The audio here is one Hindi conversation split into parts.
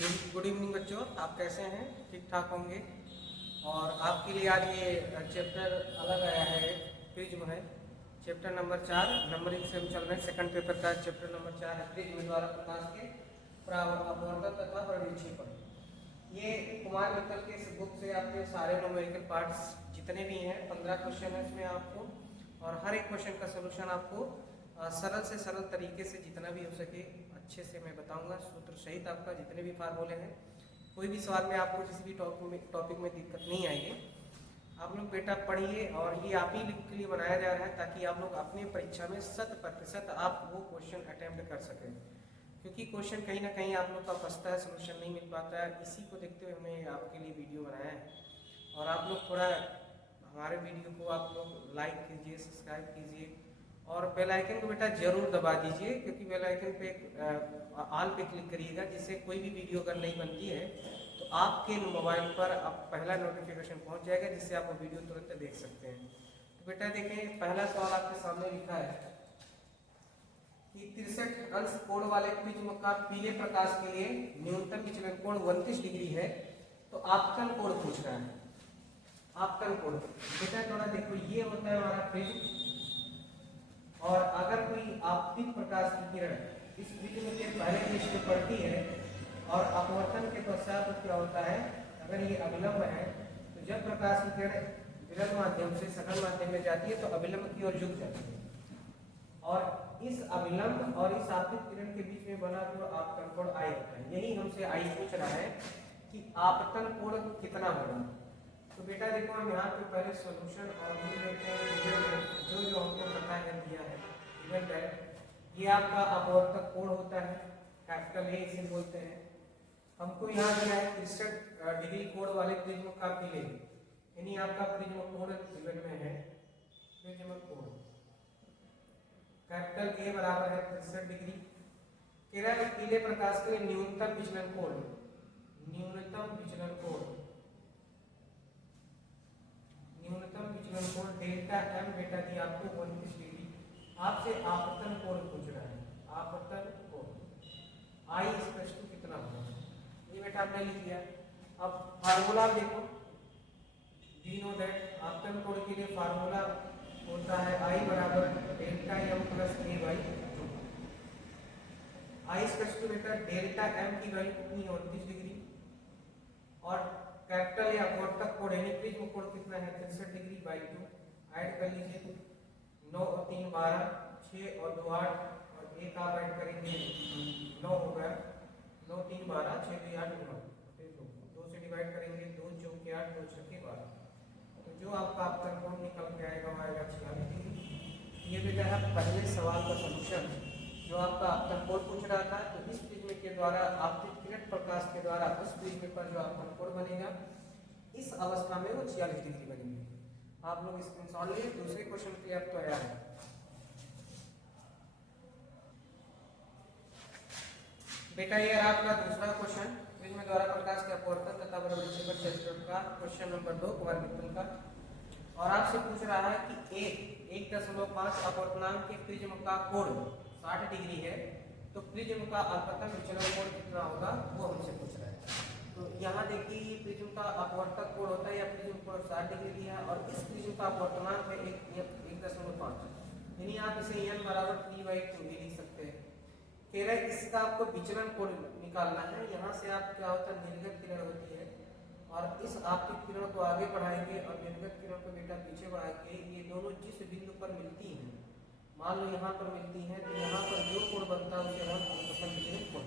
गुड इवनिंग बच्चों, आप कैसे हैं? ठीक ठाक होंगे। और आपके लिए आज ये चैप्टर अलग आया है, प्रिज्म है। चैप्टर नंबर 4 नंबरिंग से हम चल रहे हैं। सेकंड पेपर का चैप्टर नंबर 4 है, प्रिज्म द्वारा प्रकाश के अपवर्तन तथा प्रविक्षेपण। ये कुमार मित्तल के इस बुक से आपके सारे न्यूमेरिकल पार्ट्स जितने भी हैं, 15 क्वेश्चन है इसमें आपको, और हर एक क्वेश्चन का सोल्यूशन आपको सरल से सरल तरीके से जितना भी हो सके अच्छे से मैं बताऊंगा, सूत्र सहित आपका जितने भी फार्मूले हैं। कोई भी सवाल में आपको किसी भी टॉपिक में दिक्कत नहीं आएगी। आप लोग बेटा पढ़िए, और ये आप ही के लिए बनाया जा रहा है ताकि आप लोग अपनी परीक्षा में 100% आप वो क्वेश्चन अटेम्प्ट कर सकें, क्योंकि क्वेश्चन कहीं ना कहीं आप लोग का फंसता है, सोल्यूशन नहीं मिल पाता है। इसी को देखते हुए हमने आपके लिए वीडियो बनाया है। और आप लोग थोड़ा हमारे वीडियो को आप लोग लाइक कीजिए, सब्सक्राइब कीजिए, और बेल आइकन को बेटा जरूर दबा दीजिए, क्योंकि बेल आइकन पे ऑल पे क्लिक करिएगा, जिससे कोई भी वीडियो अगर नहीं बनती है तो आपके मोबाइल पर आप पहला नोटिफिकेशन पहुंच जाएगा, जिससे आप वो वीडियो तुरंत देख सकते हैं। तो बेटा देखें, पहला सवाल आपके सामने लिखा है कि 63 अंश कोण वाले प्रिज्म का पीले प्रकाश के लिए न्यूनतम विचलन कोण 29 डिग्री है। तो आपतन कोण पूछ रहा है। आपतन कोण बेटा थोड़ा देखो, ये होता है हमारा प्रिज्म, और अगर कोई आपतित प्रकाश की किरण इस प्रिज्म के पहले पृष्ठ पर पड़ती है और अपवर्तन के पश्चात तो क्या होता है, अगर ये अभिलंब है तो जब प्रकाश की किरण विलंब माध्यम से सकल माध्यम में जाती है तो अभिलंब की ओर झुक जाती है, और इस अभिलंब और इस आपतित किरण के बीच में बना जो आपतन कोण आई होता है। यही हमसे आई पूछ रहा है कि आपतन कोण कितना होगा। तो बेटा देखो, हम यहाँ पे पहले सॉल्यूशन और ये देखते हैं, जो जो हमको पता है दिया है गिवन दैट ये आपका अपवर्तक कोण होता है, कैपिटल ए इसे बोलते हैं। हमको यहाँ दिया है 63 डिग्री कोण वाले प्रिज्म का पीले, यानी आपका प्रिज्म कोण गिवन में है। प्रिज्म कोण कैपिटल ए बराबर है 63 डिग्री। कह रहा है पीले प्रकाश के लिए न्यूनतम विचलन कोण, न्यूनतम विचलन कोण, न्यूनतम विचलन कोण डेल्टा एम बेटा दी आपको 29 डिग्री। आपसे आपतन कोण पूछ रहा है, आपतन कोण आई स्पष्ट कितना होगा, ये बेटा हमने लिख दिया। अब फार्मूला देखो, वी नो दैट आपतन कोण के लिए फार्मूला होता है आई बराबर delta M plus A by 2। I स्पष्ट बेटा डेल्टा एम की वैल्यू कितनी है 29 डिग्री, और कैपिटल या अपवर्तक कोण यानी प्रिज्म कोण कितना है 63 डिग्री बाई 2। ऐड कर लीजिए, 9 और 3 12, 6 और 2 8, और एक आप ऐड करेंगे 9 हो गया, 9 3 12, 6 2 8 9, फिर 2 से डिवाइड करेंगे, 2 4 8, 2 6 12, तो जो आपका आपतन कोण निकल के आएगा वो आएगा 46 डिग्री। ये बेटा है पहले सवाल का सॉल्यूशन, जो आपका आपतन कोण पूछ रहा था। तो इस प्रिज्म के द्वारा आपतित किरण प्रकाश के द्वारा उस प्रिज्म पर जो आपतन कोण बनेगा, इस अवस्था में वो 46 डिग्री बनेगी। आप लोग स्क्रीनशॉट लिए, दूसरे क्वेश्चन के लिए आप तैयार है। बेटा ये आपका दूसरा क्वेश्चन, प्रिज्म द्वारा प्रकाश के अपवर्तन तथा प्रविक्षेपण चैप्टर का क्वेश्चन नंबर 2 कुमार मित्तल का। और आपसे पूछ रहा है कि 1.5 अपवर्तनांक के प्रिज्म का कोण 60 डिग्री है, तो प्रिज्म का अपवर्तन विचलन कोण कितना होगा वो हमसे पूछ रहा है। तो यहाँ देखिए, ये प्रिज्म का अपवर्तक कोण होता है या प्रिज्म कोण 60 डिग्री दिया है, और इस प्रिज्म का अपवर्तनांक है 1.5, यानी आप इसे n बराबर 3/2 भी लिख सकते हैं। कह रहे इसका आपको विचलन कोण निकालना है। यहाँ से आप क्या होता है, निर्गत किरण होती है, और इस आपतित किरण को आगे बढ़ाएंगे और निर्गत किरण को बेटा पीछे बढ़ाएंगे। ये दोनों जिस बिंदु पर मिलती हैं, मान लो यहाँ पर मिलती हैं, तो यहाँ पर जो कोण बनता है उसे हम अपवर्तन विचलन कोण।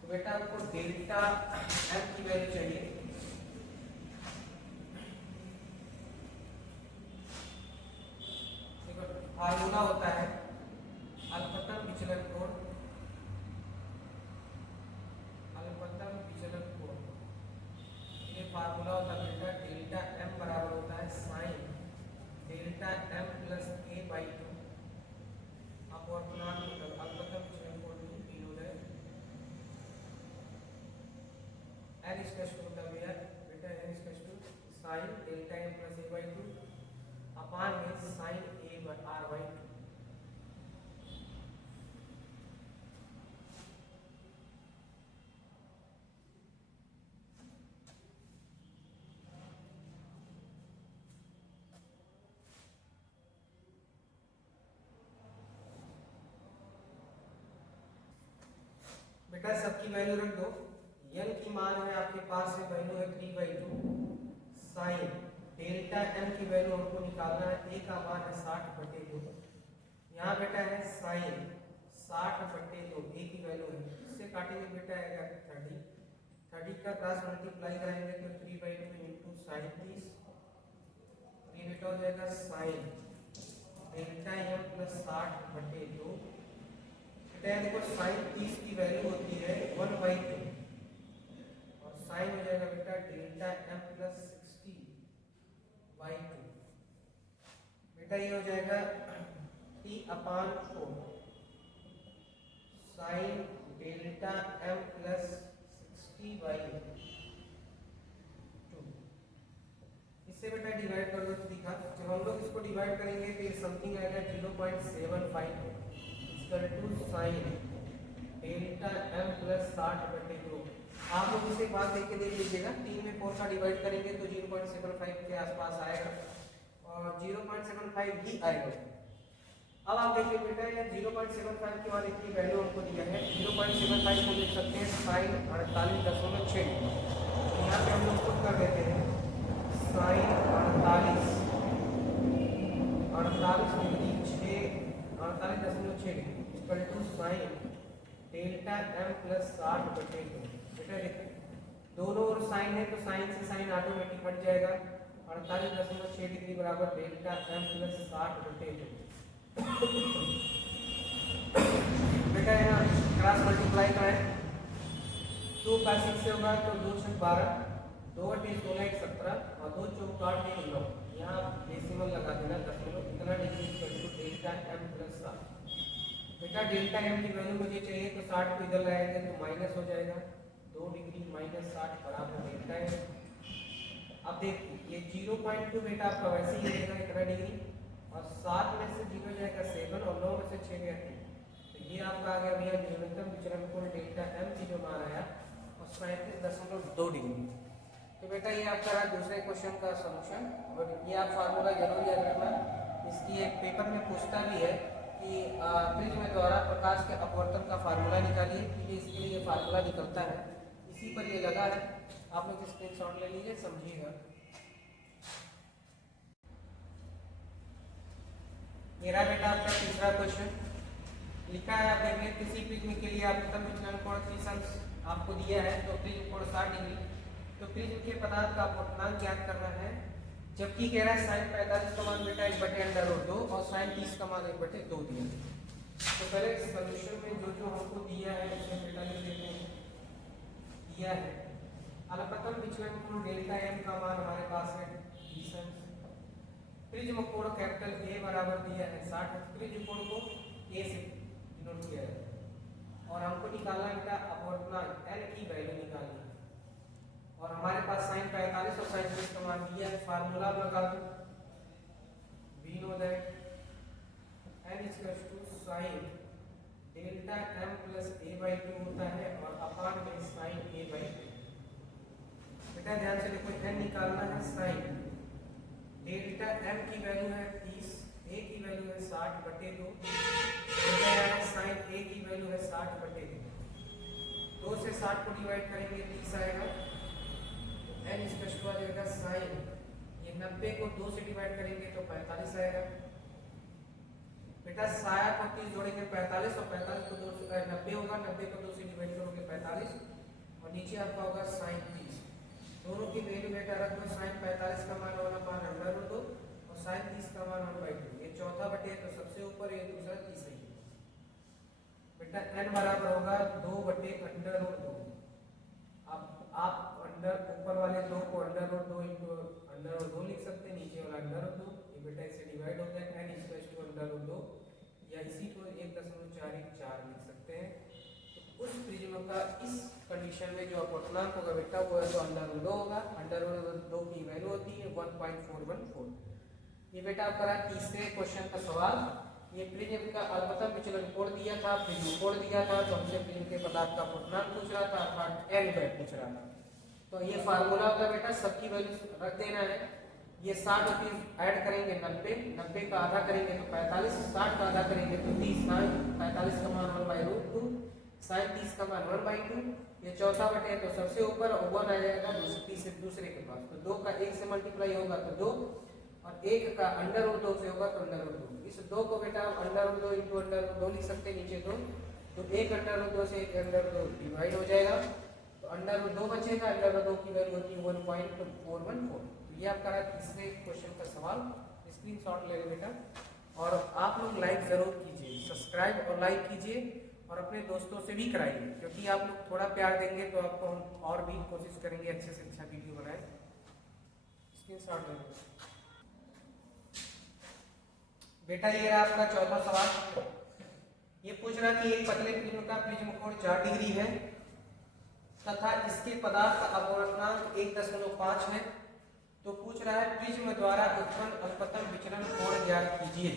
तो बेटा आपको डेल्टा एम की वैल्यू चाहिए। देखो फार्मूला होता है अपवर्तन विचलन कोण, अपवर्तन विचलन कोण, ये फार्मूला होता है बेटा डेल्टा एम बराबर होता है sine delta M plus A by 2। अपवर्तनांक मतलब अपवर्तन विचलन कोण भी लो है n इक्वल्स टू होता है बेटा n equals to sine delta M plus A by 2 upon में साइन ए आर बाई 2। बेटा सबकी वैल्यू रख दो। n की मान है आपके पास है वैल्यू है 3/2 साइन डेल्टा m की वैल्यू हमको निकालना है। a का मान है 60/2। यहाँ बेटा है साइन 60/2 a की वैल्यू है। इससे काटेंगे बेटा आएगा 30 का क्रॉस मल्टीप्लाई करेंगे तो 3/2 इंटू साइन 30 ये बेटा हो जाएगा साइन डेल्टा m प्लस 60/2। बेटा देखो साइन 30 की वैल्यू होती है 1/2 और साइन हो जाएगा बेटा डेल्टा m प्लस 60/2। बेटा ये हो जाएगा 3/4 साइन डेल्टा m प्लस 60/2। इससे बेटा डिवाइड कर दो 3 का। जब हम लोग इसको डिवाइड करेंगे तो ये समथिंग आएगा 0.75 equal to sine delta m plus 60/2। आप लोग इसे बात देख के देख लीजिएगा। 3 में 4 का डिवाइड करेंगे तो 0.75 के आसपास आएगा और 0.75 ही आएगा। अब आप देखिए बेटा ये 0.75 के बाद इतनी वैल्यू हमको दिया है। 0.75 को लिख सकते हैं साइन 48.6। यहाँ पे हम लोग खुद कर देते हैं sine 48.6 equal to sine delta m plus 60/2। बेटा देखिए दोनों ओर साइन है तो साइन से साइन ऑटोमेटिक हट जाएगा। 48.6 डिग्री बराबर डेल्टा m प्लस 60/2। बेटा यहाँ क्रॉस मल्टीप्लाई करें 2 का 6 से होगा तो 2 से 12 2 × 16 = 17 और 2 × 4 = 9। यहाँ डेसिमल लगा देना दशमलव इतना degree equal to delta m plus 60। बेटा डेल्टा m की वैल्यू मुझे चाहिए तो 60 को इधर लाएंगे तो माइनस हो जाएगा 2 डिग्री माइनस 60 बराबर डेल्टा m। अब देखिए ये 0.2 बेटा आपका वैसे ही रहेगा इतना डिग्री और 7 में से 0 जाएगा 7 और 9 में से 6 गया 3। तो ये आपका आ गया भैया न्यूनतम विचलन कोण डेल्टा m की जो मान आया और 37.2 डिग्री। तो बेटा ये आपका रहा दूसरे क्वेश्चन का सॉल्यूशन। और ये आप फार्मूला जरूर याद रखना। इसकी एक पेपर में पूछता भी है कि प्रिज्म द्वारा प्रकाश के अपवर्तन का फार्मूला निकालिए। तो इसके लिए ये फार्मूला निकलता है, इसी पर ये लगा है। आप लोग स्क्रीनशॉट ले लीजिए, समझिएगा। ये रहा बेटा आपका तीसरा क्वेश्चन। लिखा है आप देखिए किसी प्रिज्म के लिए आपतन विचलन कोण 30 आपको दिया है तो प्रिज्म कोण 60 डिग्री। तो प्रिज्म के पदार्थ का अपवर्तनांक ज्ञात करना है। जबकि कह रहा है साइन 45 का मान बेटा 1/√2 और साइन 30 का मान 1/2 दिया। तो पहले सॉल्यूशन में जो जो हमको दिया है उसमें बेटा लिख देते हैं। दिया है अलपतन विचलन कोण डेल्टा m का मान हमारे पास है 30। प्रिज्म कोण कैपिटल A बराबर दिया है 60। प्रिज्म कोण को A से डिनोट किया है और हमको निकालना बेटा अपवर्तनांक L की वैल्यू निकालनी है। और हमारे पास साइन 45 और साइन 30 का मान दिया है। फार्मूला लगा दो। We know that n = sin delta m plus a/2 होता है और अपान में sin a/2। बेटा ध्यान से देखो n निकालना है। साइन डेल्टा m की वैल्यू है 30, a की वैल्यू है 60/2। बेटा यहाँ साइन a की वैल्यू है 60/2। 2 से 60 को डिवाइड करेंगे 30 आएगा। n = आ जाएगा साइन ये 90 को 2 से डिवाइड करेंगे तो 45 आएगा। बेटा साया को 30 जोड़ेंगे 45 और 45 को 2 से 90 होगा। 90 को 2 से डिवाइड करोगे 45 और नीचे आपका होगा साइन 30। दोनों की वैल्यू बेटा रख दो। साइन 45 का मान 1/√2 और साइन 30 का मान 1/2। ये चौथा बटे तो सबसे ऊपर, ये दूसरा तीसरा। बेटा n बराबर होगा 2/√2। अब आप अंडर ऊपर वाले 2 को √2 × √2 लिख सकते हैं, नीचे वाला √2। ये बेटा इससे डिवाइड हो गया। n = √2 या इसी को 1.414 लिख सकते हैं। तो उस प्रिज्म का इस कंडीशन में जो अपवर्तनांक होगा बेटा वो है तो √2 होगा। √2 की वैल्यू होती है 1.414। ये बेटा आपका रहा तीसरे क्वेश्चन का सवाल। ये प्रिज्म का अलपतन विचलन कोण दिया था, प्रिज्म कोण दिया था, तो हमसे प्रिज्म के पदार्थ का अपवर्तनांक पूछ रहा था अर्थात n पूछ रहा था। तो ये फार्मूला होता है बेटा, सबकी वैल्यू रख देना है। ये 60 रुपीज ऐड करेंगे 90, 90 का आधा करेंगे तो 45, 60 का आधा करेंगे तो 30। 45 का मान 1/√2, साइन 30 का मान 1/2, ये चौथा बटे तो सबसे ऊपर 1 आ जाएगा दूसरे के पास, तो 2 का 1 से मल्टीप्लाई होगा तो 2, और 1 का √2 से होगा तो √2। इस 2 को बेटा हम √2 इंटू √2 लिख सकते हैं, नीचे 2, तो 1 √2 से 1 √2 डिवाइड हो जाएगा, तो √2 बचेगा, √2 की वैल्यू होती है 1.414। तो ये आपका है तीसरे क्वेश्चन का सवाल, स्क्रीनशॉट ले लो बेटा। और आप लोग लाइक जरूर कीजिए, सब्सक्राइब और लाइक कीजिए, और अपने दोस्तों से भी कराइए, क्योंकि आप लोग थोड़ा प्यार देंगे तो आपको हम और भी कोशिश करेंगे अच्छे से अच्छा वीडियो बनाए। स्क्रीनशॉट ले लो बेटा। ये रहा आपका चौथा सवाल। ये पूछ रहा कि एक पतले प्रिज्म का प्रिज्म कोण 4 डिग्री है तथा इसके पदार्थ का अपवर्तनांक 1.5 है, तो पूछ रहा है प्रिज्म द्वारा उत्पन्न अल्पतम विचलन कोण ज्ञात कीजिए।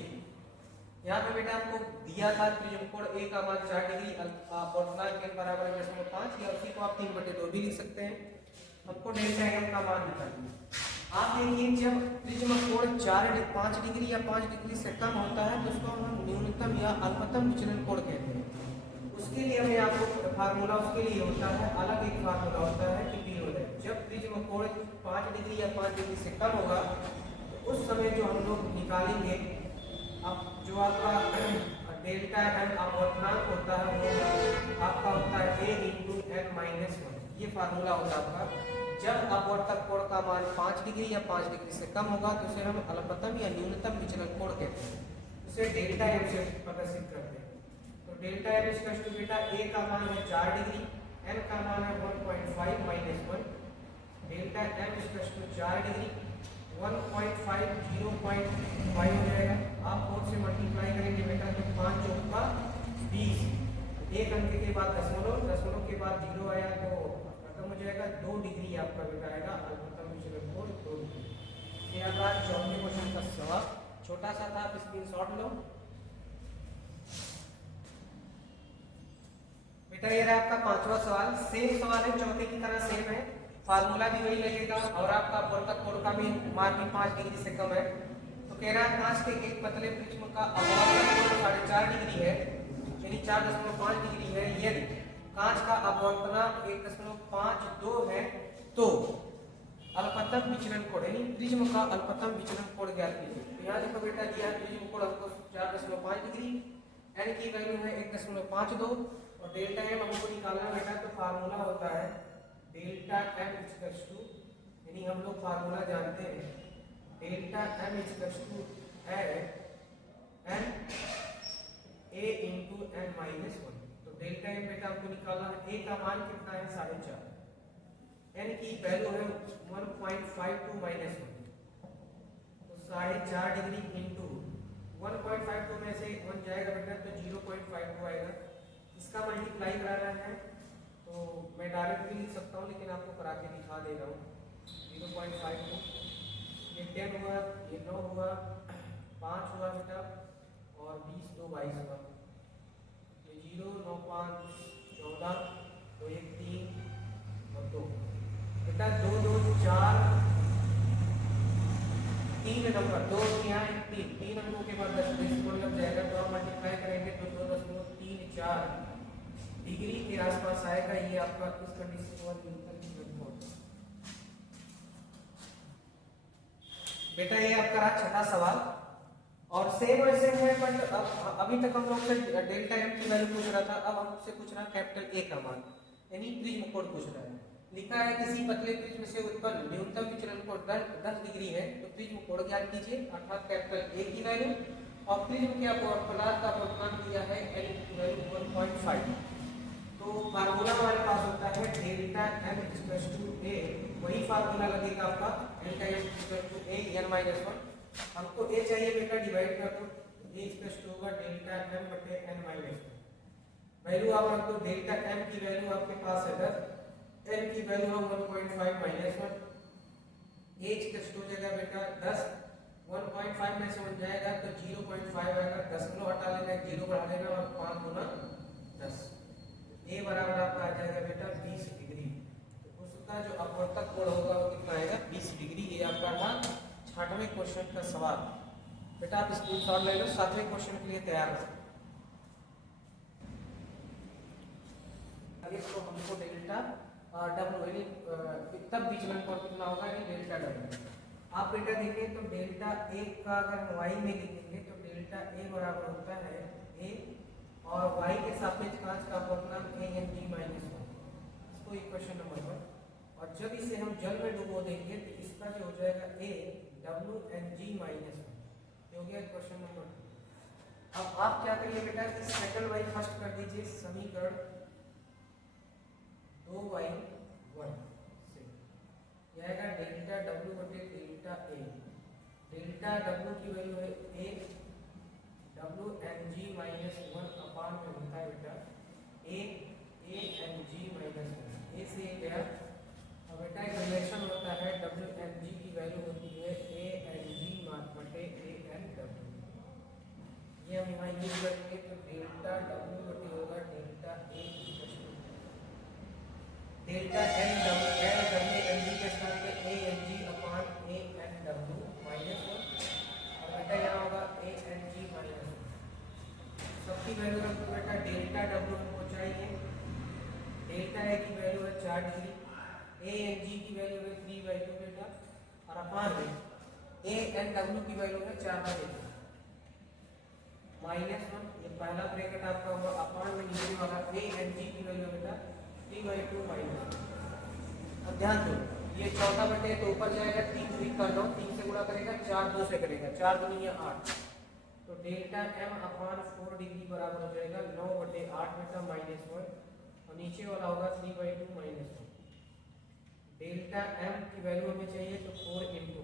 यहाँ पे बेटा आपको दिया था प्रिज्म कोण A का मान 4 डिग्री, अपवर्तनांक के बराबर 1.5, या उसी को आप 3/2 भी लिख सकते हैं। हमको डेल्टा m का मान निकालना है। आप देखिए जब प्रिज्म कोण 5 डिग्री या 5 डिग्री से कम होता है तो उसको हम न्यूनतम या अल्पतम विचलन कोण कहते हैं। उसके लिए हमें आपको फार्मूला उसके लिए होता है, अलग एक फार्मूला होता है कि पी हो जाए। जब प्रिज्म कोण 5 डिग्री या 5 डिग्री से कम होगा तो उस समय जो हम लोग निकालेंगे, अब जो आपका डेल्टा m अपवर्तनांक होता है वो आपका होता है a इंटू n-1। ये फार्मूला होता है आपका। जब अपवर्तक कोण का मान 5 डिग्री या 5 डिग्री से कम होगा तो उसे हम अल्पतम या न्यूनतम विचलन कोण कहते हैं, उसे डेल्टा m से प्रदर्शित करते हैं। तो डेल्टा m इक्वल टू बेटा a का मान है 4 डिग्री, n का मान है 1.5 minus 1, delta m equal to 4 degree 1.5 0.5 हो जाएगा। आप 4 से मल्टीप्लाई करेंगे बेटा तो 5 चौका 20, एक अंक के बाद दशमलव, दशमलव के बाद 0 आया तो खत्म हो जाएगा। 2 डिग्री आपका बेटा आएगा अल्पतम विचलन कोण 2 डिग्री। ये आपका चौथे क्वेश्चन का जवाब छोटा सा था, आप स्क्रीनशॉट लो बेटा। ये रहा आपका पांचवा सवाल। सेम सवाल है, चौथे की तरह सेम है, फार्मूला भी वही लगेगा और आपका अपवर्तक कोण का भी मान भी 5 डिग्री से कम है। तो कह रहा है कांच के एक पतले प्रिज्म का अपवर्तक कोण 4.5 डिग्री है, यानी 4.5 डिग्री है। यदि कांच का अपवर्तनांक 1.52 है तो अल्पतम विचलन कोण यानी प्रिज्म का अल्पतम विचलन कोण ज्ञात कीजिए। तो यहाँ देखो बेटा दिया है प्रिज्म कोण हमको 4.5 डिग्री, n की वैल्यू है 1.52 और डेल्टा m हमको निकालना बेटा। तो फार्मूला होता है डेल्टा m इक्वल्स टू, यानी हम लोग फार्मूला जानते हैं delta m equals to n a into n-1। तो डेल्टा m बेटा हमको निकालना है, a का मान कितना है 4.5, n की वैल्यू है 1.52 माइनस 1, तो 4.5 डिग्री इंटू 1.52 में से 1 जाएगा बेटा तो 0.52 आएगा। इसका मल्टीप्लाई कराना है तो मैं डायरेक्ट भी लिख सकता हूँ, लेकिन आपको करा के दिखा दे रहा हूँ। 0.52 ये 10 हुआ, ये 9 हुआ, 5 हुआ बेटा, और 20 तो 22 हुआ। ये 0 9 5 14, तो 1 3 और 2 बेटा 2 2 4 3 नंबर 2 यहाँ 3 अंकों के बाद 10 लग जाएगा। तो आप मल्टीप्लाई करेंगे तो 2.34 डिग्री के आसपास आएगा। ये आपका किस कंडीशन को बेटा। ये आपका रहा छठा सवाल और सेम वैसे है, बट अभी तक हम लोग से डेल्टा m की वैल्यू पूछ रहा था, अब हमसे पूछ रहा है कैपिटल A का मान, यानी प्रिज्म कोण पूछ रहा है। लिखा है किसी पतले प्रिज्म से उत्पन्न न्यूनतम विचलन कोण 10 डिग्री है, तो प्रिज्म कोण ज्ञात कीजिए, अर्थात कैपिटल A की वैल्यू, और प्रिज्म के पदार्थ का अपवर्तनांक दिया है n की वैल्यू 1.5। तो फार्मूला हमारे पास होता है delta m equals to a, वही फार्मूला लगेगा आपका delta m equals to a n-1। हमको a चाहिए बेटा, डिवाइड कर दो, a इक्वल्स टू होगा डेल्टा m बटे n-1। वैल्यू आप रख दो, डेल्टा m की वैल्यू आपके पास है 10, n की वैल्यू है 1.5 माइनस 1, a इक्वल्स टू हो जाएगा बेटा 10, 1.5 में से 1 जाएगा तो 0.5 आएगा, 10 हटा लेना, 0 बढ़ा लेना और 5 गुना 10, a बराबर आपका आ जाएगा बेटा 20 डिग्री। तो उसका जो अपवर्तक कोण होगा वो कितना आएगा 20 डिग्री। ये आपका था छठवें क्वेश्चन का सवाल बेटा। आप स्क्रीनशॉट ले लो, सातवें क्वेश्चन के लिए तैयार हो। तो हमको डेल्टा डब्ल्यू यानी तब विचलन कोण कितना होगा, यानी डेल्टा डब्ल्यू। आप बेटा देखें तो डेल्टा ए का अगर हम वाई में लिखेंगे तो डेल्टा ए बराबर होता है ए और वाई के सापेक्ष कांच का अपवर्तनांक ए एन जी माइनस वन। इसको इक्वेशन नंबर 1। और जब इसे हम जल में डुबो देंगे तो इसका जो हो जाएगा A W N G minus one, हो गया क्वेश्चन नंबर 2। अब आप क्या करिए बेटा कि सेकंड वाई फर्स्ट कर दीजिए, समीकरण 2y1 से यह आएगा डेल्टा डब्ल्यू बटे डेल्टा ए। डेल्टा डब्ल्यू की वैल्यू है A W N G minus one अपान में होता है बेटा A N G minus one. A से गया और बेटा एक रिलेशन होता है डब्ल्यू एन जी की वैल्यू होती है ए एन जी बटे ए एन डब्ल्यू। ये हम यहाँ यूज करेंगे तो डेल्टा डब्ल्यू बटे होगा delta A delta N W N G के स्थान पे ए एन जी अपान A N W minus one और बेटा यहाँ होगा A N G minus one. सबकी वैल्यू हमको बेटा डेल्टा डब्ल्यू हमको चाहिए, डेल्टा ए की वैल्यू है 4 डिग्री, ए एन जी की वैल्यू है 3/2 बेटा और अपान में ए एन डब्ल्यू की वैल्यू है 4/2 माइनस वन। ये पहला ब्रैकेट आपका होगा अपान में नीचे वाला ए एन जी की वैल्यू बेटा 3/2 माइनस। अब ध्यान दो ये चौथा बटे तो ऊपर जाएगा 3 3 का 9, 3 से गुणा करेगा 4 2 से करेगा 4 दूनी 8 तो डेल्टा एम अपान 4 डिग्री बराबर हो जाएगा 9/8 बेटा माइनस वन और नीचे वाला होगा 3/2 माइनस वन। डेल्टा एम की वैल्यू हमें चाहिए तो 4 इंटू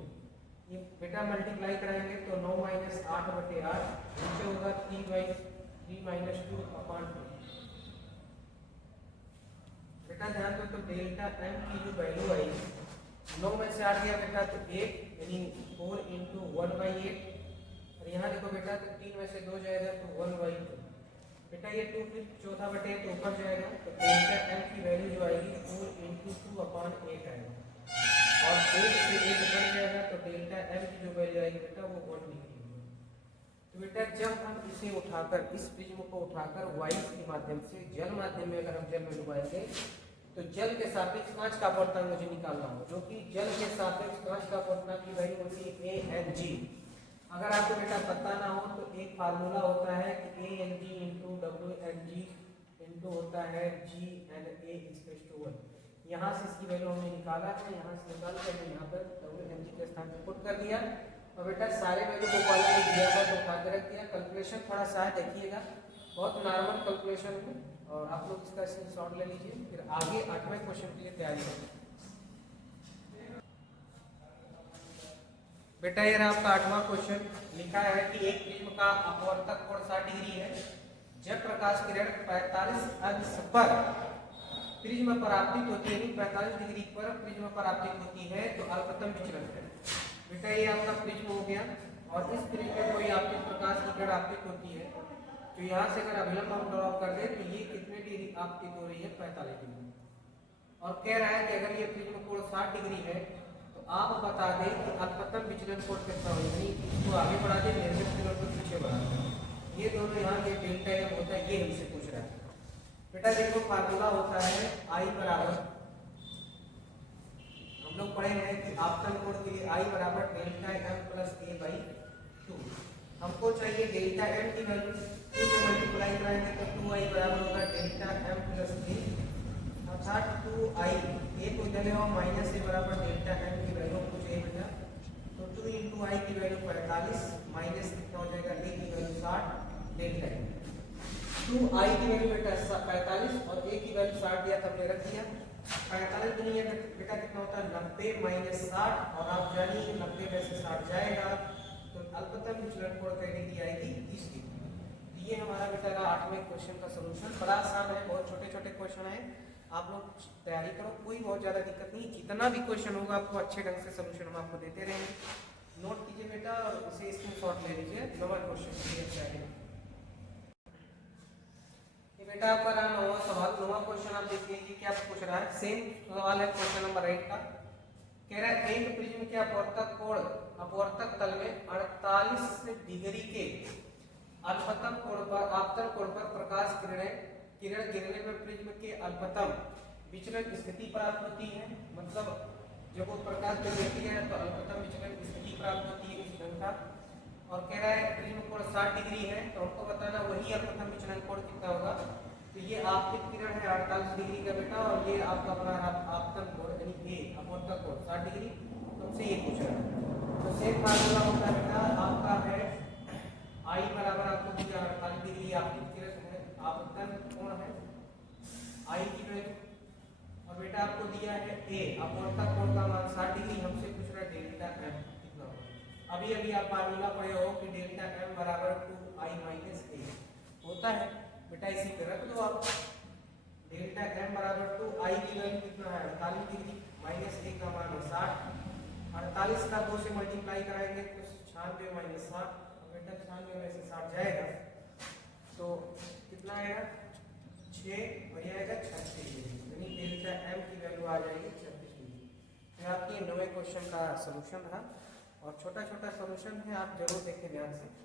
ये बेटा मल्टीप्लाई कराएंगे तो 9 माइनस 8/8 नीचे होगा 3/3 माइनस 2 अपान 2। बेटा ध्यान दो तो डेल्टा एम की जो वैल्यू आई 9 में से 8 गया बेटा तो 1 यानी 4 इंटू 1/8 और यहाँ देखो बेटा तो 3 में से 2 जाएगा तो 1/2 बेटा ये 2 फिर चौथा बटे तो ऊपर जाएगा तो डेल्टा एम की वैल्यू जो आएगी 4 इंटू 2/8 आएगा और 1 से 1 बन जाएगा तो डेल्टा एम की जो वैल्यू आएगी बेटा वो 1 डिग्री होगी। तो बेटा जब हम इसे उठाकर इस प्रिज्म को उठाकर वाई के माध्यम से जल माध्यम में अगर हम जल में डुबाएंगे तो जल के सापेक्ष कांच का अपवर्तनांक मुझे निकालना हो जो कि जल के सापेक्ष कांच का अपवर्तनांक की वैल्यू होती है ए एन जी। अगर आपको बेटा पता ना हो तो एक फार्मूला होता है कि A N G into W N G into होता है G N A equals to 1। यहाँ से इसकी वैल्यू हमने निकाला है, यहाँ से निकाल कर यहाँ पर डब्ल्यू एन जी के स्थान पर पुट कर दिया और बेटा सारे वैल्यू को कॉलम में दिया था तो उठा कर रख दिया। कैलकुलेशन थोड़ा सा है देखिएगा, बहुत नॉर्मल कैलकुलेशन है और आप लोग इसका स्क्रीनशॉट ले लीजिए फिर आगे 8वें क्वेश्चन के लिए तैयारी करें। बेटा ये आपका 8वां क्वेश्चन लिखा है कि एक प्रिज्म का अपवर्तक कोण 60 डिग्री है जब प्रकाश किरण 45 अंश पर प्रिज्म पर आपतित होती है, 45 डिग्री पर प्रिज्म पर आपतित होती है तो अल्पतम विचलन है। बेटा ये आपका प्रिज्म हो गया और इस प्रिज्म में कोई आपतित प्रकाश की किरण आपतित होती है तो यहाँ से अगर अभिलंब हम ड्रॉ कर दे तो ये कितने डिग्री आपतित हो रही है 45 डिग्री और कह रहा है कि अगर ये प्रिज्म कोण 60 डिग्री है तो आप बता दें कि अल्पतम विचलन कोण कितना हो, यानी इसको आगे बढ़ा दें निर्मित विचलन को पीछे बढ़ा दें। ये दोनों यहाँ के डेल्टा एम होता है, ये हमसे पूछ रहा है। बेटा देखो फार्मूला होता है आई बराबर, हम लोग पढ़े हैं कि आपतन कोण के लिए आई बराबर delta M plus A by 2। हमको चाहिए डेल्टा एम की वैल्यू 2 से मल्टीप्लाई कराएंगे तो 2i बराबर होगा डेल्टा एम प्लस ए अर्थात 2i ए को इधर ले आओ माइनस ए बराबर डेल्टा एम की वैल्यू हमको चाहिए बेटा तो 2 इंटू आई की वैल्यू 45 माइनस कितना हो जाएगा ए की वैल्यू 60 डेल्टा एम 2i की वैल्यू बेटा 45 और a की वैल्यू 60 दिया तब ले रख दिया। 45 दुनिया बेटा कितना होता है 90 माइनस 60 और आप जानिए 90 में से 60 जाएगा तो अल्पतम विचलन कोण की डिग्री आएगी 30 डिग्री। ये हमारा बेटा का 8वें क्वेश्चन का सलूशन बड़ा आसान है, बहुत छोटे छोटे क्वेश्चन है, आप लोग तैयारी करो, कोई बहुत ज्यादा दिक्कत नहीं। जितना भी क्वेश्चन होगा आपको अच्छे ढंग से सलूशन हम आपको देते रहेंगे। नोट कीजिए बेटा और इसे स्क्रीनशॉट ले लीजिए। 9वां क्वेश्चन क्लियर बेटा आपका रहा 9वां सवाल। 9वां क्वेश्चन आप देखिए कि क्या पूछ रहा है, सेम सवाल है क्वेश्चन नंबर 8 का। कह रहा है एक प्रिज्म के अपवर्तक कोण अपवर्तक तल में 48 डिग्री के अल्पतम कोण पर आपतन कोण पर प्रकाश किरण गिरने पर प्रिज्म के अल्पतम विचलन स्थिति प्राप्त होती है, मतलब जब वो प्रकाश में गिरती है तो अल्पतम विचलन स्थिति प्राप्त होती है इस ढंग का। और कह रहा है प्रिज्म कोण 60 डिग्री है, तो हमको बताना वही अल्पतम विचलन कोण कितना होगा। तो ये आपतित किरण है 48 डिग्री का बेटा, और ये आपका अपना आपतन कोण यानी ए अपवर्तक कोण 60 डिग्री। तुमसे ये पूछ रहा है, तो सेम फार्मूला होता है बेटा आपका है आई बराबर आपको दिया 48 डिग्री आपतित किरण है, आपतन कोण है आई की वैल्यू, और बेटा आपको दिया है ए अपवर्तक कोण का मान 60 डिग्री। हमसे पूछ रहा है डेल्टा एम कितना होगा। अभी अभी आप फार्मूला पढ़े हो कि डेल्टा एम बराबर 2i माइनस ए होता है बेटा, इसी पे रख दो आप। डेल्टा एम बराबर 2i की वैल्यू कितना है 48 डिग्री माइनस ए का मान है 60। 48 का 2 से मल्टीप्लाई कराएंगे तो 96 माइनस 60, बेटा 96 में से 60 जाएगा तो कितना आएगा 6 और ये आएगा 36 डिग्री, यानी डेल्टा एम की वैल्यू आ जाएगी 36 डिग्री। ये आपके 9वें क्वेश्चन का सलूशन रहा, और छोटा छोटा सलूशन है, आप जरूर देखें ध्यान से।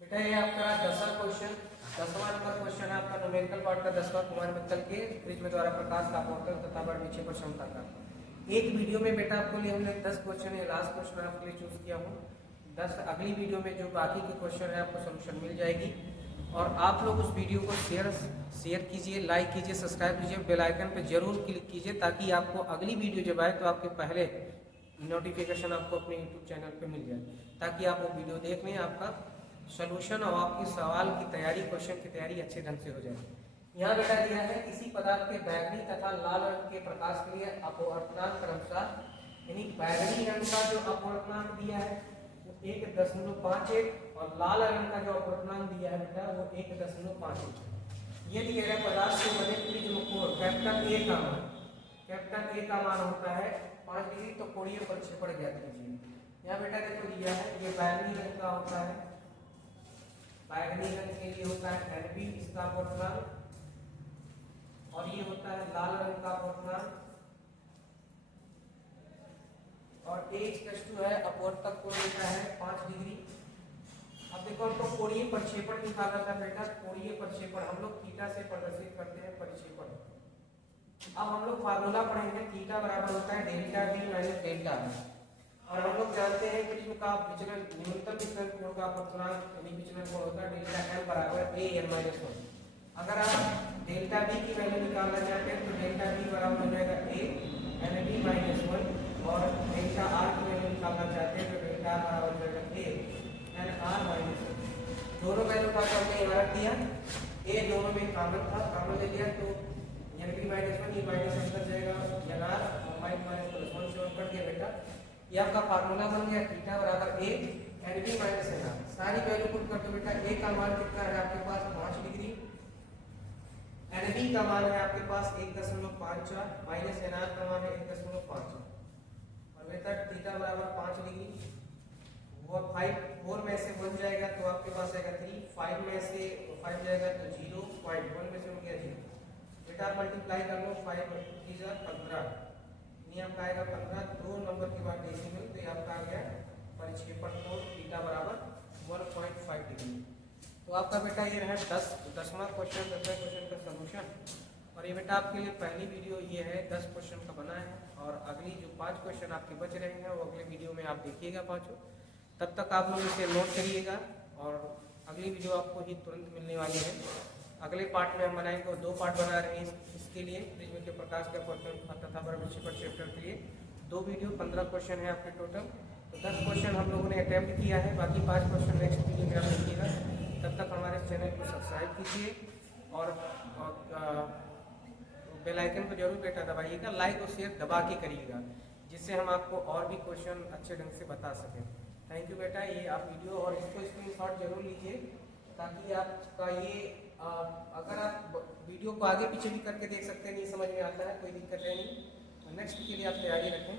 बेटा ये आपका 10वां क्वेश्चन, 10वां नंबर क्वेश्चन है आपका न्यूमेरिकल पार्ट का 10वां कुमार मित्तल के प्रिज्म द्वारा प्रकाश का अपवर्तन तथा बड़ विक्षेपण क्षमता का। एक वीडियो में बेटा आपको लिए हमने 10 क्वेश्चन है, लास्ट क्वेश्चन आपके लिए चूज किया हूँ 10। अगली वीडियो में जो बाकी के क्वेश्चन है आपको सोल्यूशन मिल जाएगी। और आप लोग उस वीडियो को शेयर कीजिए, लाइक कीजिए, सब्सक्राइब कीजिए, बेल आइकन पर जरूर क्लिक कीजिए, ताकि आपको अगली वीडियो जब आए तो आपके पहले नोटिफिकेशन आपको अपने यूट्यूब चैनल पे मिल जाए, ताकि आप वो वीडियो देख लें, आपका सोल्यूशन और आपकी सवाल की तैयारी, क्वेश्चन की तैयारी अच्छे ढंग से हो जाए। यहाँ बेटा दिया है किसी पदार्थ के बैगनी तथा लाल रंग के प्रकाश के लिए अपवर्तनांक क्रमशः, यानी बैगनी रंग का जो अपवर्तनांक दिया है वो 1.51 और लाल रंग का जो अपवर्तनांक दिया है बेटा वो 1.51। ये दिया गया पदार्थ से बने प्रिज्म कोण कैपिटल ए का मान होता है 5 डिग्री, तो कोणीय प्रक्षेपण ज्ञात कीजिए। यहाँ बेटा देखो दिया है ये बैगनी रंग का होता है, बैगनी रंग के लिए होता है Nb इसका अपवर्तनांक, और ये होता है लाल रंग का अपवर्तनांक, और H है अपवर्तक कोण देता है 5 डिग्री। अब देखो हमको कोणीय प्रक्षेपण निकालना था बेटा, कोणीय प्रक्षेपण हम लोग थीटा से प्रदर्शित करते हैं प्रक्षेपण। अब हम लोग फार्मूला पढ़ेंगे, थीटा बराबर होता है delta B minus delta B, और हम लोग जानते हैं प्रिज्म का विचलन न्यूनतम विचलन कोण का अपवर्तनांक यानी विचलन कोण होता है डेल्टा एम बराबर ए एन माइनस 1। अगर आप डेल्टा बी की वैल्यू निकालना चाहते हैं तो डेल्टा बी बराबर हो जाएगा ए एन बी माइनस 1, और डेल्टा आर की वैल्यू निकालना चाहते हैं तो डेल्टा आर बराबर हो जाएगा ए एन आर माइनस 1। दोनों वैल्यू का हमने यहाँ रख दिया, ए दोनों में कॉमन था, कॉमन ले लिया तो एन बी माइनस 1 ये माइनस अंदर जाएगा, एन आर माइनस प्लस 1 से कट गया बेटा। ये आपका फार्मूला बन गया थीटा बराबर A N B minus N R. सारी वैल्यू पुट कर दो बेटा, ए का मान कितना है आपके पास 5 डिग्री, एन बी का मान है आपके पास 1.54 माइनस एन आर का मान है 1.5, और बेटा थीटा बराबर 5 डिग्री। वो 4 में से 1 जाएगा तो आपके पास आएगा 3, 5 में से 5 जाएगा तो 0, 1 में से हो गया 0। बेटा आप मल्टीप्लाई कर लो, 5 3 15, ये आपका आएगा 15, 2 नंबर के बाद डेसिमल, तो ये आपका आ गया प्रक्षेपण कोण थीटा बराबर 1.5 डिग्री। तो आपका बेटा ये रहा 10वां क्वेश्चन, 10वें क्वेश्चन का सलूशन। और ये बेटा आपके लिए पहली वीडियो ये है 10 क्वेश्चन का बना है, और अगली जो 5 क्वेश्चन आपके बच रहे हैं वो अगले वीडियो में आप देखिएगा 5। तब तक आप लोग इसे नोट करिएगा, और अगली वीडियो आपको ही तुरंत मिलने वाली है। अगले पार्ट में हम बनाएंगे, 2 पार्ट बना रहे हैं इसके लिए, प्रिज्म के प्रकाश का अपवर्तन तथा बड़ विक्षेपण चैप्टर के लिए 2 वीडियो 15 क्वेश्चन है आपके टोटल। तो 10 क्वेश्चन हम लोगों ने अटेम्प्ट किया है, बाकी 5 क्वेश्चन नेक्स्ट वीडियो में आप देखिएगा। तब तक हमारे चैनल को सब्सक्राइब कीजिए, और बेल आइकन को जरूर बेटा दबाइएगा, लाइक और शेयर दबा के करिएगा, जिससे हम आपको और भी क्वेश्चन अच्छे ढंग से बता सकें। थैंक यू बेटा। ये आप वीडियो और इसको स्क्रीनशॉट जरूर लीजिए, ताकि आपका ये अगर आप वीडियो को आगे पीछे भी करके देख सकते हैं, नहीं समझ में आता है कोई दिक्कत है नहीं, नेक्स्ट के लिए आप तैयारी रखें।